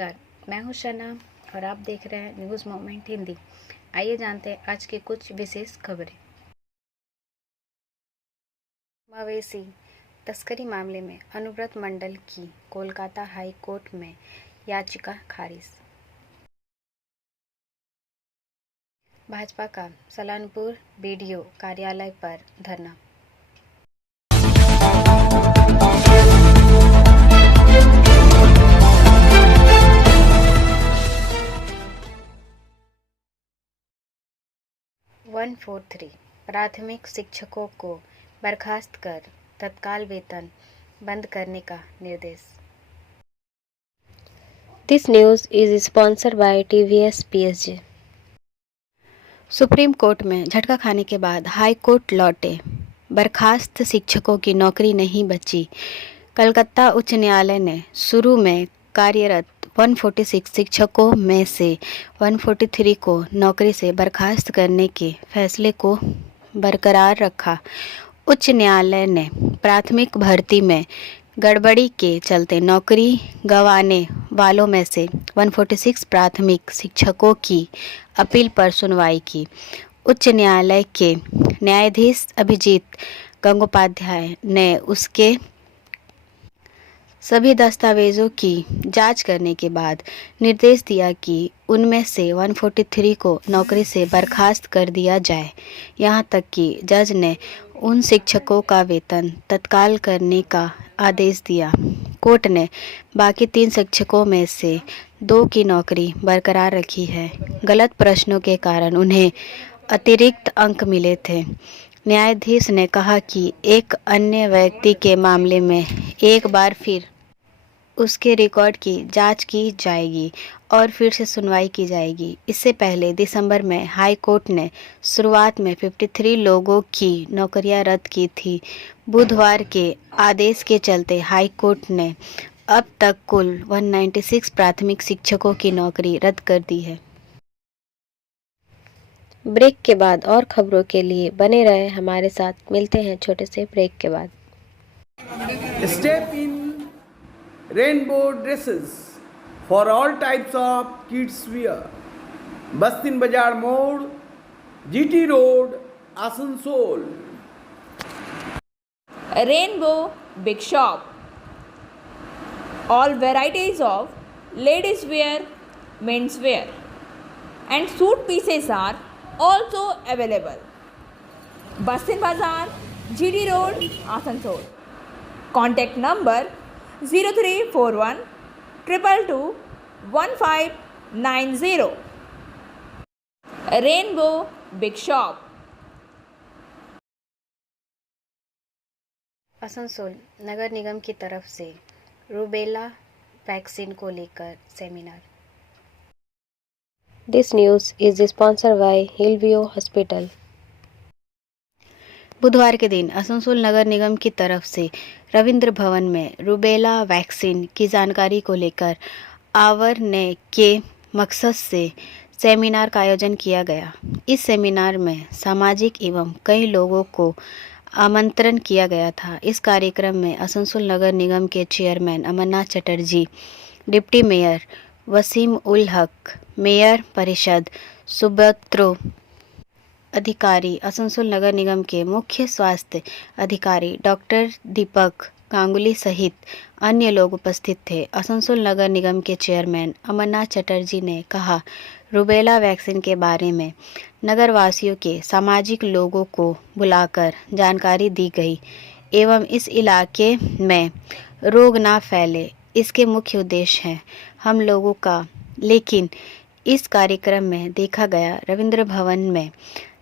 नमस्कार, मैं हूं शना और आप देख रहे हैं न्यूज़ मोमेंट हिंदी। आइए जानते हैं आज की कुछ विशेष खबरें। मवेशी तस्करी मामले में अनुव्रत मंडल की कोलकाता हाई कोर्ट में याचिका खारिज। भाजपा का सलानपुर बीडीओ कार्यालय पर धरना। वन 143 प्राथमिक शिक्षकों को बर्खास्त कर तत्काल वेतन बंद करने का निर्देश। This news is sponsored by TVS PSG. Supreme court में झटका खाने के बाद हाई कोर्ट लौटे बर्खास्त शिक्षकों की नौकरी नहीं बची। कलकत्ता उच्च न्यायालय ने शुरू में कार्यरत 146 शिक्षकों में से 143 को नौकरी से बर्खास्त करने के फैसले को बरकरार रखा। उच्च न्यायालय ने प्राथमिक भर्ती में गड़बड़ी के चलते नौकरी गंवाने वालों में से 146 प्राथमिक शिक्षकों की अपील पर सुनवाई की। उच्च न्यायालय के न्यायाधीश अभिजीत गंगोपाध्याय ने उसके सभी दस्तावेजों की जांच करने के बाद निर्देश दिया कि उनमें से 143 को नौकरी से बर्खास्त कर दिया जाए। यहां तक कि जज ने उन शिक्षकों का वेतन तत्काल करने का आदेश दिया। कोर्ट ने बाकी 3 शिक्षकों में से 2 की नौकरी बरकरार रखी है। गलत प्रश्नों के कारण उन्हें अतिरिक्त अंक मिले थे। न्यायाधीश ने कहा कि एक अन्य व्यक्ति के मामले में एक बार फिर उसके रिकॉर्ड की जांच की जाएगी और फिर से सुनवाई की जाएगी। इससे पहले दिसंबर में हाई कोर्ट ने शुरुआत में 53 लोगों की नौकरियां रद्द की थी। बुधवार के आदेश के चलते हाई कोर्ट ने अब तक कुल 196 प्राथमिक शिक्षकों की नौकरी रद्द कर दी है। ब्रेक के बाद और खबरों के लिए बने रहे हमारे साथ। मिलते हैं छोटे से ब्रेक के बाद। Step in rainbow dresses for all types of kids wear. Bastin Bazaar Mode, GT Road, Asansol. Rainbow Big Shop. All varieties of ladies wear, men's wear, and suit pieces are also available. Bastin Bazaar, GD Road, Asansol. Contact number 0341 222 1590. Rainbow Big Shop. Asansol नगर निगम की तरफ से rubella vaccine को लेकर seminar. This news is sponsored by Hillview Hospital. बुधवार के दिन आसनसोल नगर निगम की तरफ से रविंद्र भवन में रूबेला वैक्सीन की जानकारी को लेकर आवरने के मकसद से सेमिनार का आयोजन किया गया। इस सेमिनार में सामाजिक एवं कई लोगों को आमंत्रण किया गया था। इस कार्यक्रम में आसनसोल नगर निगम के chairman Amarnath Chatterjee, deputy mayor Wasim ul Haq, mayor परिषद सुब्रतो अधिकारी, आसनसोल नगर निगम के मुख्य स्वास्थ्य अधिकारी डॉक्टर दीपक गांगुली सहित अन्य लोग उपस्थित थे। आसनसोल नगर निगम के चेयरमैन अमरनाथ चटर्जी ने कहा, रूबेला वैक्सीन के बारे में नगरवासियों के सामाजिक लोगों को बुलाकर जानकारी दी गई एवं इस इलाके में रोग ना फैले, इसके मुख्य उद्देश्य है हम लोगों का। लेकिन इस कार्यक्रम में देखा गया रविंद्र भवन में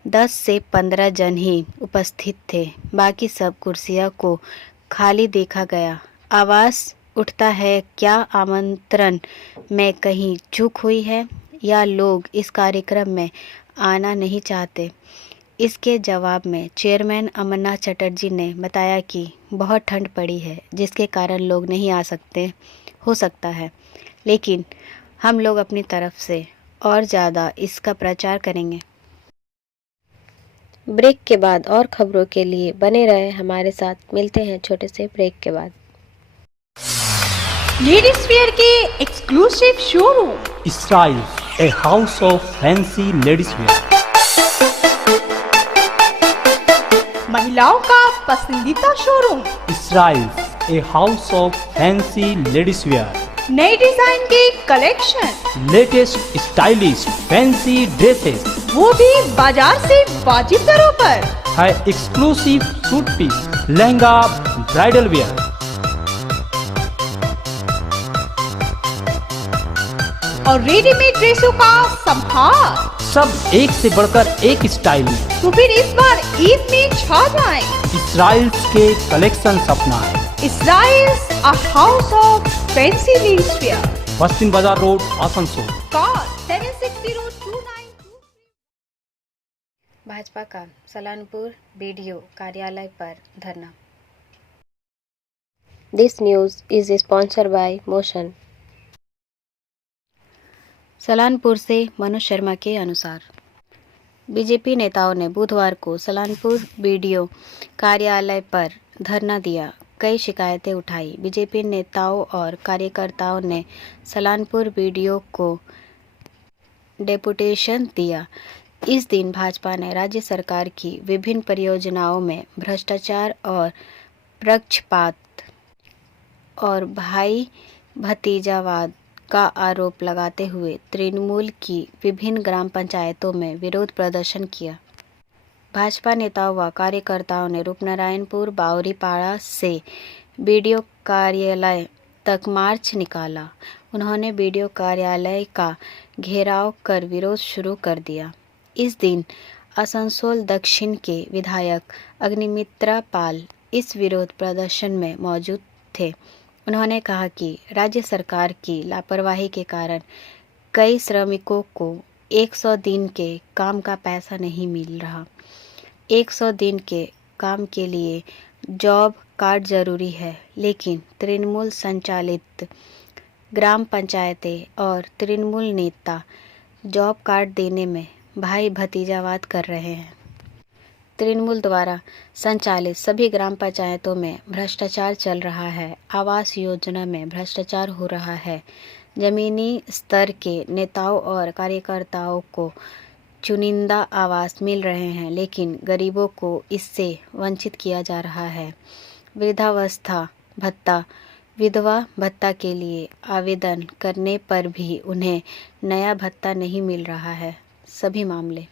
10 से 15 जन ही उपस्थित थे, बाकी सब कुर्सियां को खाली देखा गया। आवाज़ उठता है, क्या आमंत्रण में कहीं चूक हुई है या लोग इस कार्यक्रम में आना नहीं चाहते? इसके जवाब में चेयरमैन अमरनाथ चटर्जी ने बताया कि बहुत ठंड पड़ी है जिसके कारण लोग नहीं आ सकते, हो सकता है, लेकिन हम लोग अपनी तरफ से और ज़्यादा इसका प्रचार करेंगे। ब्रेक के बाद और खबरों के लिए बने रहे हमारे साथ। मिलते हैं छोटे से ब्रेक के बाद। लेडीज वेयर के exclusive showroom, Styles, a house of fancy ladies wear. महिलाओं का पसंदीदा showroom, Styles, a house of fancy ladies wear. नए डिजाइन के collection, Latest stylish fancy dresses. वो भी बाजार से वाजिब दरों पर। है exclusive suit piece, lehenga, bridal wear. और रेडीमेड ड्रेसों का संभार। सब एक से बढ़कर एक स्टाइल में. तो फिर इस बार ईद में छा जाएं। Styles के कलेक्शन अपनाएं. Israel's a house of fancy ladies wear. पश्चिम बाजार रोड, आसनसोल. Call 7602923। भाजपा का सलानपुर बीडीओ कार्यालय पर धरना। This news is sponsored by Motion. Salanpur से मनोज शर्मा के अनुसार बीजेपी नेताओं ने बुधवार को सलानपुर बीडीओ कार्यालय पर धरना दिया। कई शिकायतें उठाई। बीजेपी नेताओं और कार्यकर्ताओं ने सलानपुर बीडीओ को डेपुटेशन दिया। इस दिन भाजपा ने राज्य सरकार की विभिन्न परियोजनाओं में भ्रष्टाचार और पक्षपात और भाई भतीजावाद का आरोप लगाते हुए तृणमूल की विभिन्न ग्राम पंचायतों में विरोध प्रदर्शन किया। भाजपा नेताओं व कार्यकर्ताओं ने रूपनारायणपुर बावरीपाड़ा से बीडीओ कार्यालय तक मार्च निकाला। उन्होंने बीडीओ कार्यालय का घेराव कर विरोध शुरू कर दिया। इस दिन आसनसोल दक्षिण के विधायक अग्निमित्रा पाल इस विरोध प्रदर्शन में मौजूद थे। उन्होंने कहा कि राज्य सरकार की लापरवाही के कारण कई श्रमिकों को 100 दिन के काम का पैसा नहीं मिल रहा। 100 दिन के काम के लिए जॉब कार्ड जरूरी है, लेकिन तृणमूल संचालित ग्राम पंचायतें और तृणमूल नेता जॉब कार्ड देने में भाई भतीजावाद कर रहे हैं। तृणमूल द्वारा संचालित सभी ग्राम पंचायतों में भ्रष्टाचार चल रहा है। आवास योजना में भ्रष्टाचार हो रहा है। जमीनी स्तर के नेताओं और कार्यकर्ताओं को चुनिंदा आवास मिल रहे हैं, लेकिन गरीबों को इससे वंचित किया जा रहा है। वृद्धावस्था भत्ता, विधवा भत्ता के लिए आवेदन करने पर भी उन्हें नया भत्ता नहीं मिल रहा है। सभी मामले।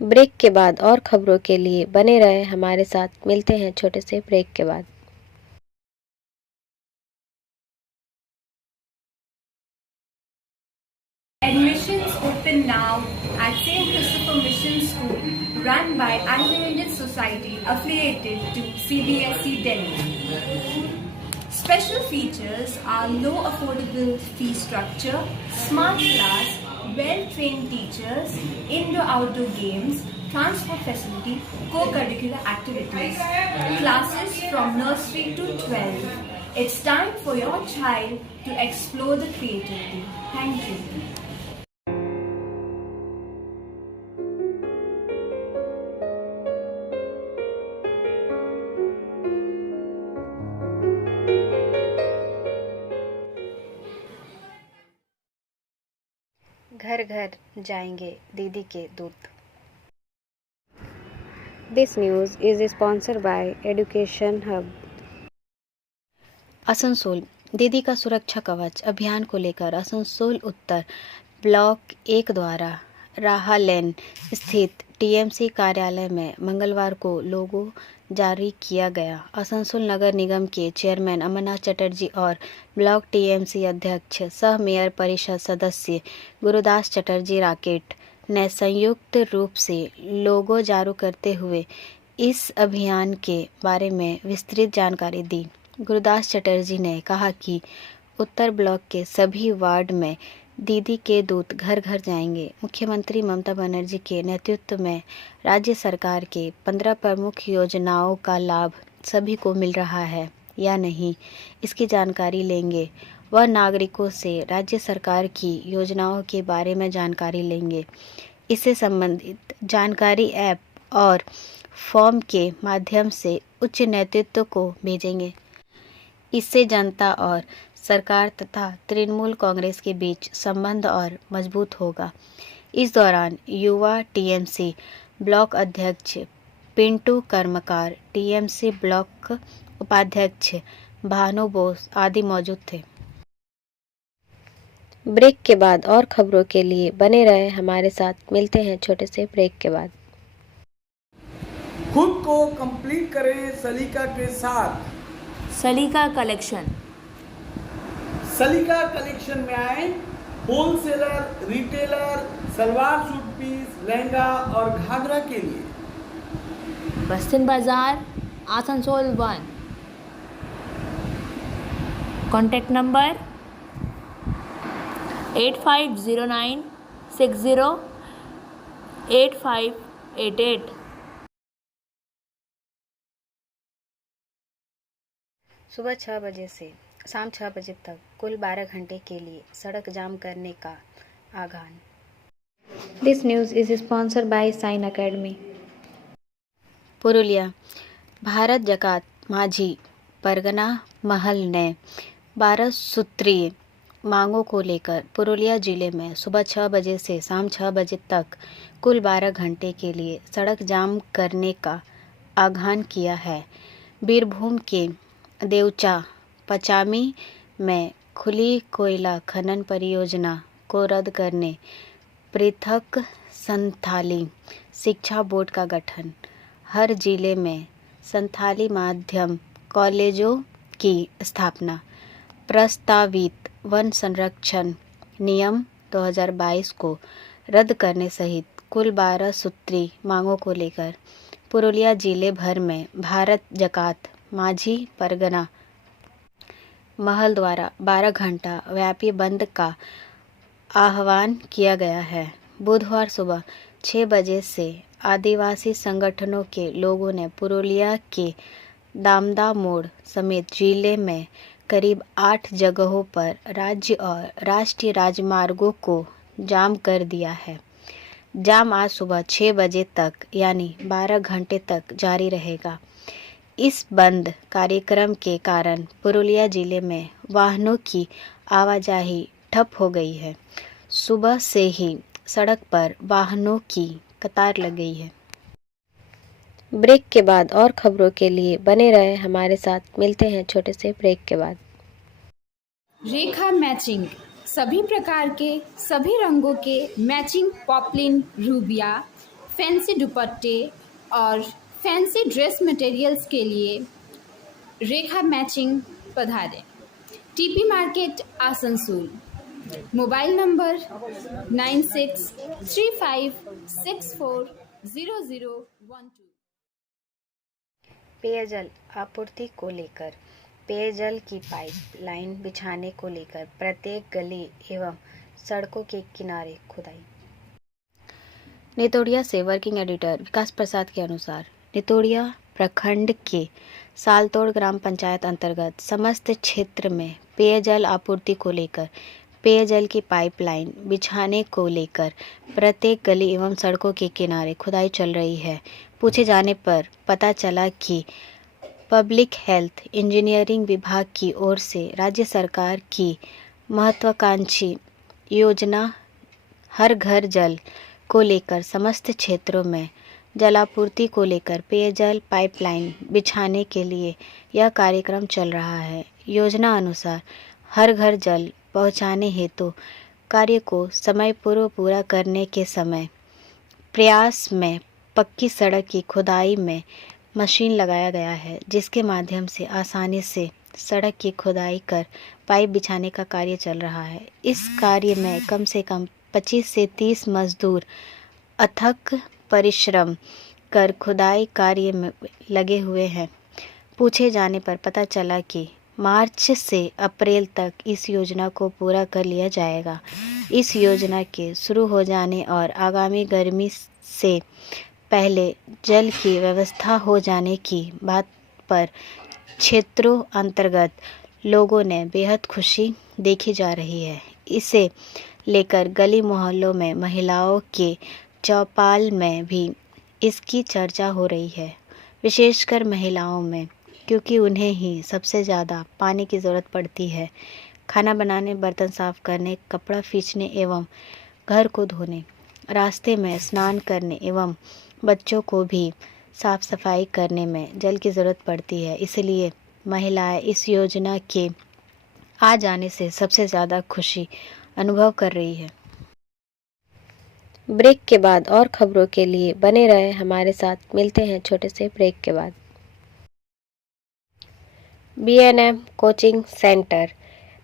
ब्रेक के बाद और खबरों के लिए बने रहे हमारे साथ। मिलते हैं छोटे से ब्रेक के बाद। Admissions open now at St. Christopher Mission School, run by Anglo-Indian Society affiliated to CBSE Delhi. Special features are low affordable fee structure, smart class, well-trained teachers, indoor-outdoor games, transport facility, co-curricular activities, classes from nursery to 12. It's time for your child to explore the creativity. Thank you. घर घर जाएंगे दीदी के दूत। This news is sponsored by education hub. Asansol दीदी का सुरक्षा कवच अभियान को लेकर आसनसोल उत्तर ब्लॉक 1 द्वारा राहा लेन स्थित टीएमसी कार्यालय में मंगलवार को लोगो जारी किया गया। आसनसोल नगर निगम के चेयरमैन अमरनाथ चटर्जी और ब्लॉक टीएमसी अध्यक्ष सह मेयर परिषद सदस्य गुरुदास चटर्जी राकेट ने संयुक्त रूप से लोगो जारी करते हुए इस अभियान के बारे में विस्तृत जानकारी दी। गुरुदास चटर्जी ने कहा कि उत्तर ब्लॉक के सभी वार्ड में दीदी के दूत घर घर जाएंगे। मुख्यमंत्री ममता बनर्जी के नेतृत्व में राज्य सरकार के 15 प्रमुख योजनाओं का लाभ सभी को मिल रहा है या नहीं, इसकी जानकारी लेंगे। वह नागरिकों से राज्य सरकार की योजनाओं के बारे में जानकारी लेंगे। इससे संबंधित जानकारी ऐप और फॉर्म के माध्यम से उच्च नेतृत्व को भेजेंगे। इससे जनता और सरकार तथा तृणमूल कांग्रेस के बीच संबंध और मजबूत होगा। इस दौरान युवा टीएमसी ब्लॉक अध्यक्ष पिंटू कर्मकार, टीएमसी ब्लॉक उपाध्यक्ष भानु बोस आदि मौजूद थे। ब्रेक के बाद और खबरों के लिए बने रहे हमारे साथ। मिलते हैं छोटे से ब्रेक के बाद। खुद को कंप्लीट करें सलीका के साथ। सलीका कलेक्शन। सलीका कलेक्शन में आए wholesaler, retailer, salwar suit piece, lehenga और घाघरा के लिए। बस्तिन बाजार, आसनसोल 1। Contact number 8509 60 8588। सुबह 6 बजे से शाम 6 बजे तक कुल 12 घंटे के लिए सड़क जाम करने का आह्वान। This news is sponsored by sine academy. Purulia Bharat जकात माझी परगना महल ने 12 सूत्रीय मांगों को लेकर पुरुलिया जिले में सुबह 6 बजे से शाम 6 बजे तक कुल 12 घंटे के लिए सड़क जाम करने का आह्वान किया है। बीरभूम के देवचा पचामी में खुली कोयला खनन परियोजना को रद्द करने, पृथक संथाली शिक्षा बोर्ड का गठन, हर जिले में संथाली माध्यम कॉलेजों की स्थापना, प्रस्तावित वन संरक्षण नियम 2022 को रद्द करने सहित कुल 12 सूत्री मांगों को लेकर पुरुलिया जिले भर में भारत जकात माझी परगना महल द्वारा 12 घंटा व्यापी बंद का आह्वान किया गया है। बुधवार सुबह 6 बजे से आदिवासी संगठनों के लोगों ने पुरुलिया के दामदा मोड़ समेत जिले में करीब 8 जगहों पर राज्य और राष्ट्रीय राजमार्गों को जाम कर दिया है। जाम आज सुबह 6 बजे तक यानी 12 घंटे तक जारी रहेगा। इस बंद कार्यक्रम के कारण पुरुलिया जिले में वाहनों की आवाजाही ठप हो गई है। सुबह से ही सड़क पर वाहनों की कतार लग गई है। ब्रेक के बाद और खबरों के लिए बने रहे हमारे साथ। मिलते हैं छोटे से ब्रेक के बाद। रेखा मैचिंग, सभी प्रकार के सभी रंगों के मैचिंग पॉपलिन, रूबिया, फैंसी दुपट्टे और फैंसी ड्रेस मटेरियल्स के लिए रेखा मैचिंग पधारें। TP market Asansol. Mobile number 9635640012। पेयजल आपूर्ति को लेकर पेयजल की पाइप लाइन बिछाने को लेकर प्रत्येक गली एवं सड़कों के किनारे खुदाई। नितोड़िया से वर्किंग एडिटर विकास प्रसाद के अनुसार नितोड़िया प्रखंड के सालतोड़ ग्राम पंचायत अंतर्गत समस्त क्षेत्र में पेयजल आपूर्ति को लेकर पेयजल की पाइपलाइन बिछाने को लेकर प्रत्येक गली एवं सड़कों के किनारे खुदाई चल रही है। पूछे जाने पर पता चला कि पब्लिक हेल्थ इंजीनियरिंग विभाग की ओर से राज्य सरकार की महत्वाकांक्षी योजना हर घर जल को लेकर समस्त क्षेत्रों में जलापूर्ति को लेकर पेयजल पाइपलाइन बिछाने के लिए यह कार्यक्रम चल रहा है। योजना अनुसार हर घर जल पहुंचाने हेतु कार्य को समय पूर्व पूरा करने के समय प्रयास में पक्की सड़क की खुदाई में मशीन लगाया गया है, जिसके माध्यम से आसानी से सड़क की खुदाई कर पाइप बिछाने का कार्य चल रहा है। इस कार्य में कम से कम 25 से 30 मजदूर अथक परिश्रम कर खुदाई कार्य में लगे हुए हैं। पूछे जाने पर पता चला कि मार्च से अप्रैल तक इस योजना को पूरा कर लिया जाएगा। इस योजना के शुरू हो जाने और आगामी गर्मी से पहले जल की व्यवस्था हो जाने की बात पर क्षेत्रों अंतर्गत लोगों ने बेहद खुशी देखी जा रही है। इसे लेकर गली मोहल्लों में महिलाओं के चौपाल में भी इसकी चर्चा हो रही है। विशेषकर महिलाओं में क्योंकि उन्हें ही सबसे ज़्यादा पानी की ज़रूरत पड़ती है। खाना बनाने, बर्तन साफ करने, कपड़ा खींचने एवं घर को धोने, रास्ते में स्नान करने एवं बच्चों को भी साफ सफाई करने में जल की ज़रूरत पड़ती है। इसलिए महिलाएं इस योजना के आ जाने से सबसे ज़्यादा खुशी अनुभव कर रही है। ब्रेक के बाद और खबरों के लिए बने रहे हमारे साथ। मिलते हैं छोटे से ब्रेक के बाद। B&M Coaching Center,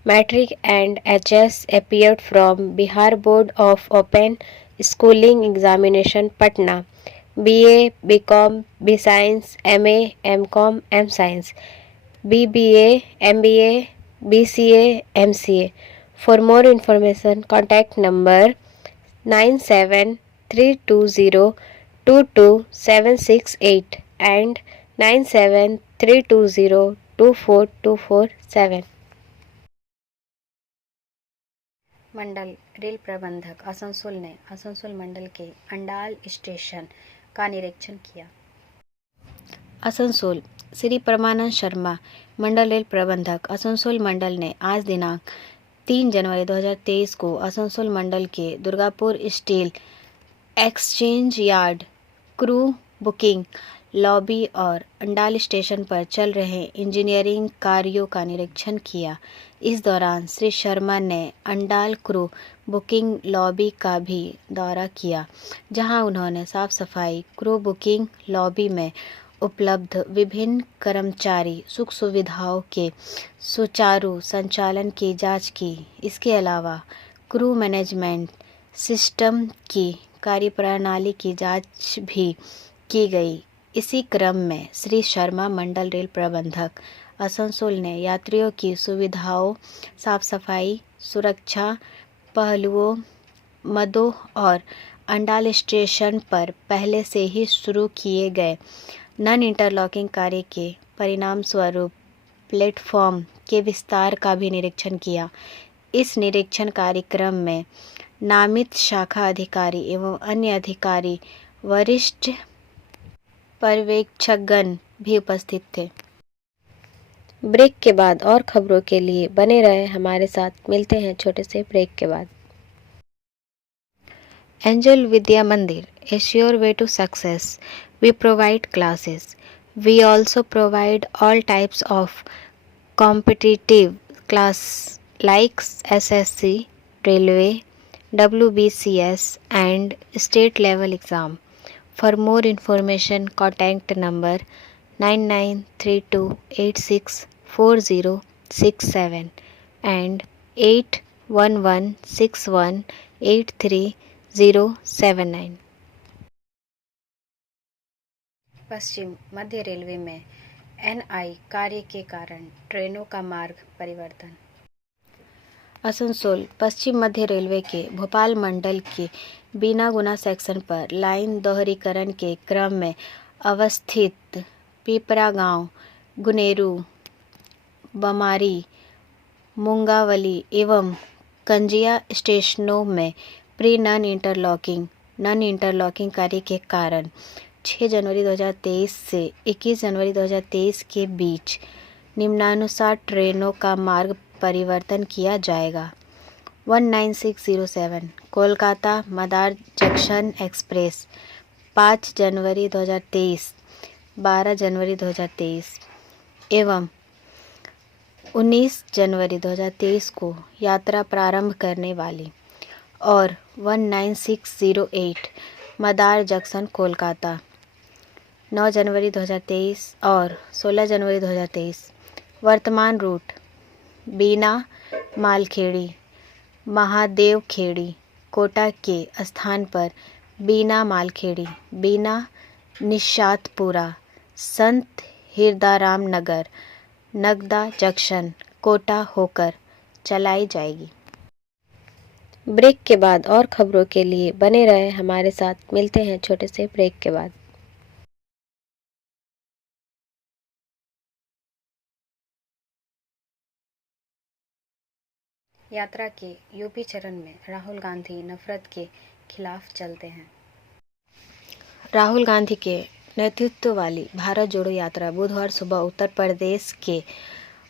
Matric and HS appeared from Bihar Board of Open Schooling Examination, Patna. BA, BCom, B-Science, MA, MCom, M-Science, BBA, MBA, BCA, MCA. For more information, contact number 9732022768 and 9732024247. Mandal rail प्रबंधक आसनसोल ने आसनसोल मंडल के Andal station का निरीक्षण किया। आसनसोल श्री परमानंद शर्मा मंडल rail प्रबंधक आसनसोल मंडल ने आज दिनांक 3 जनवरी 2023 को आसनसोल मंडल के Durgapur steel exchange yard, crew booking lobby और अंडाल स्टेशन पर चल रहे इंजीनियरिंग कार्यों का निरीक्षण किया। इस दौरान श्री शर्मा ने अंडाल क्रू बुकिंग लॉबी का भी दौरा किया, जहां उन्होंने साफ सफाई, क्रू बुकिंग लॉबी में उपलब्ध विभिन्न कर्मचारी सुख सुविधाओं के सुचारू संचालन की जांच की। इसके अलावा क्रू मैनेजमेंट सिस्टम की कार्यप्रणाली की जांच भी की गई। इसी क्रम में श्री शर्मा मंडल रेल प्रबंधक आसनसोल ने यात्रियों की सुविधाओं, साफ सफाई, सुरक्षा पहलुओं, मदों और अंडाल स्टेशन पर पहले से ही शुरू किए गए नॉन इंटरलॉकिंग कार्य के परिणाम स्वरूप प्लेटफॉर्म के विस्तार का भी निरीक्षण किया। इस निरीक्षण कार्यक्रम में नामित शाखा अधिकारी एवं अन्य अधिकारी, वरिष्ठ पर्यवेक्षकगण भी उपस्थित थे। ब्रेक के बाद और खबरों के लिए बने रहे हमारे साथ। मिलते हैं छोटे से ब्रेक के बाद। Angel Vidya Mandir is your way to success. We provide classes. We also provide all types of competitive class like SSC, Railway, WBCS and state level exam. For more information, contact number 9932864067 and 8116183079. Paschim Madhya railway में NI कार्य के कारण ट्रेनों का मार्ग परिवर्तन। आसनसोल पश्चिम मध्य railway के भोपाल मंडल के बीना गुना सेक्शन पर लाइन दोहरीकरण के क्रम में अवस्थित पीपरा गांव, गुनेरू, बमारी, मुंगावली एवं कंजिया स्टेशनों में प्री नॉन इंटरलॉकिंग कार्य के कारण 6 जनवरी 2023 से 21 जनवरी 2023 के बीच निम्नानुसार ट्रेनों का मार्ग परिवर्तन किया जाएगा। 19607 कोलकाता मदार जंक्शन एक्सप्रेस 5 जनवरी 2023, 12 जनवरी 2023 एवं 19 जनवरी 2023 को यात्रा प्रारंभ करने वाली, और 19608 मदार जंक्शन कोलकाता 9 जनवरी 2023 और 16 जनवरी 2023। वर्तमान रूट बीना मालखेड़ी, महादेवखेड़ी, कोटा के स्थान पर बीना मालखेड़ी, बीना निशातपुरा, संत हिरदाराम नगर, नगदा जंक्शन, कोटा होकर चलाई जाएगी। ब्रेक के बाद और खबरों के लिए बने रहे हमारे साथ। मिलते हैं छोटे से ब्रेक के बाद। यात्रा के यूपी चरण में राहुल गांधी नफरत के खिलाफ चलते हैं। राहुल गांधी के नेतृत्व वाली भारत जोड़ो यात्रा बुधवार सुबह उत्तर प्रदेश के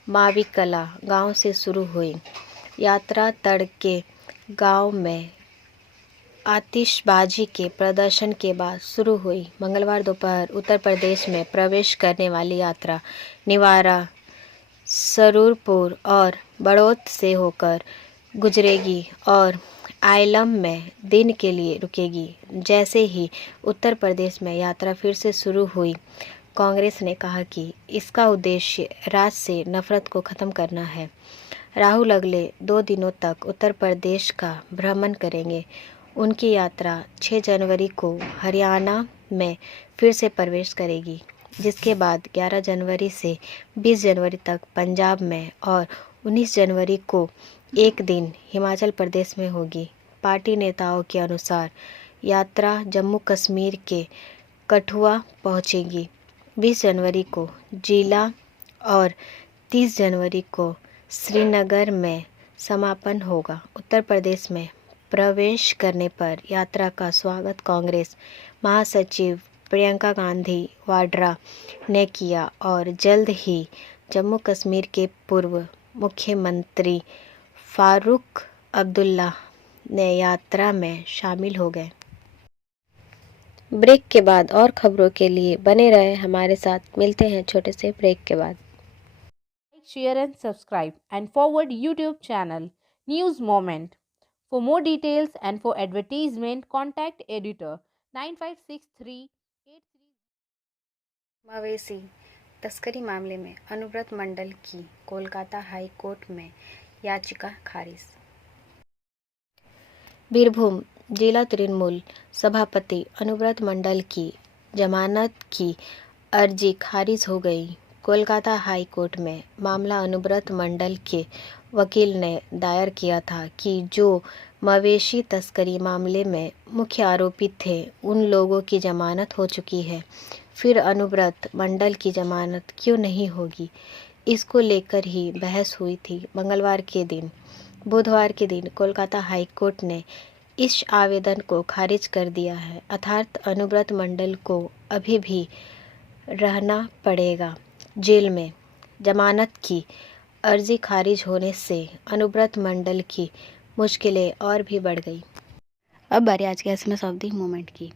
माविकला गांव से शुरू हुई। यात्रा तड़के गांव में आतिशबाजी के प्रदर्शन के बाद शुरू हुई। मंगलवार दोपहर उत्तर प्रदेश में प्रवेश करने वाली यात्रा निवारा, सरूरपुर और बड़ौत से होकर गुजरेगी और आइलम में दिन के लिए रुकेगी। जैसे ही उत्तर प्रदेश में यात्रा फिर से शुरू हुई, कांग्रेस ने कहा कि इसका उद्देश्य राज्य से नफरत को ख़त्म करना है। राहुल अगले 2 दिनों तक उत्तर प्रदेश का भ्रमण करेंगे। उनकी यात्रा 6 जनवरी को हरियाणा में फिर से प्रवेश करेगी, जिसके बाद 11 जनवरी से 20 जनवरी तक पंजाब में और 19 जनवरी को एक दिन हिमाचल प्रदेश में होगी। पार्टी नेताओं के अनुसार यात्रा जम्मू कश्मीर के कठुआ पहुंचेगी। 20 जनवरी को जिला और 30 जनवरी को श्रीनगर में समापन होगा। उत्तर प्रदेश में प्रवेश करने पर यात्रा का स्वागत कांग्रेस महासचिव प्रियंका गांधी वाड्रा ने किया और जल्द ही जम्मू कश्मीर के पूर्व मुख्यमंत्री फारूक अब्दुल्ला ने यात्रा में शामिल हो गए। ब्रेक के बाद और खबरों के लिए बने रहे हमारे साथ। मिलते हैं छोटे से ब्रेक के बाद। Share and subscribe and forward YouTube channel News Moment. For more details and for advertisement, contact editor 956383. मवेशी तस्करी मामले में अनुव्रत मंडल की कोलकाता हाई कोर्ट में याचिका खारिज। बीरभूम जिला तृणमूल सभापति अनुव्रत मंडल की जमानत की अर्जी खारिज हो गई। कोलकाता हाई कोर्ट में मामला अनुव्रत मंडल के वकील ने दायर किया था कि जो मवेशी तस्करी मामले में मुख्य आरोपी थे, उन लोगों की जमानत हो चुकी है, फिर अनुव्रत मंडल की जमानत क्यों नहीं होगी। इसको लेकर ही बहस हुई थी। बुधवार के दिन कोलकाता हाई कोर्ट ने इस आवेदन को खारिज कर दिया है। अर्थात अनुव्रत मंडल को अभी भी रहना पड़ेगा जेल में। जमानत की अर्जी खारिज होने से अनुव्रत मंडल की मुश्किलें और भी बढ़ गई। अब बारी आज के एसएमएस ऑफ द मोमेंट की।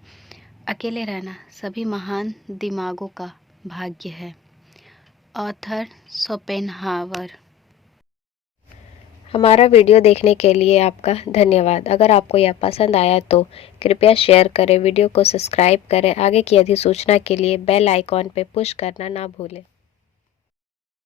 अकेले रहना सभी महान दिमागों का भाग्य है। Author Schopenhauer. हमारा वीडियो देखने के लिए आपका धन्यवाद। अगर आपको यह पसंद आया तो कृपया शेयर करें, वीडियो को सब्सक्राइब करें। आगे की अधिसूचना के लिए बेल आइकॉन पर पुश करना ना भूलें।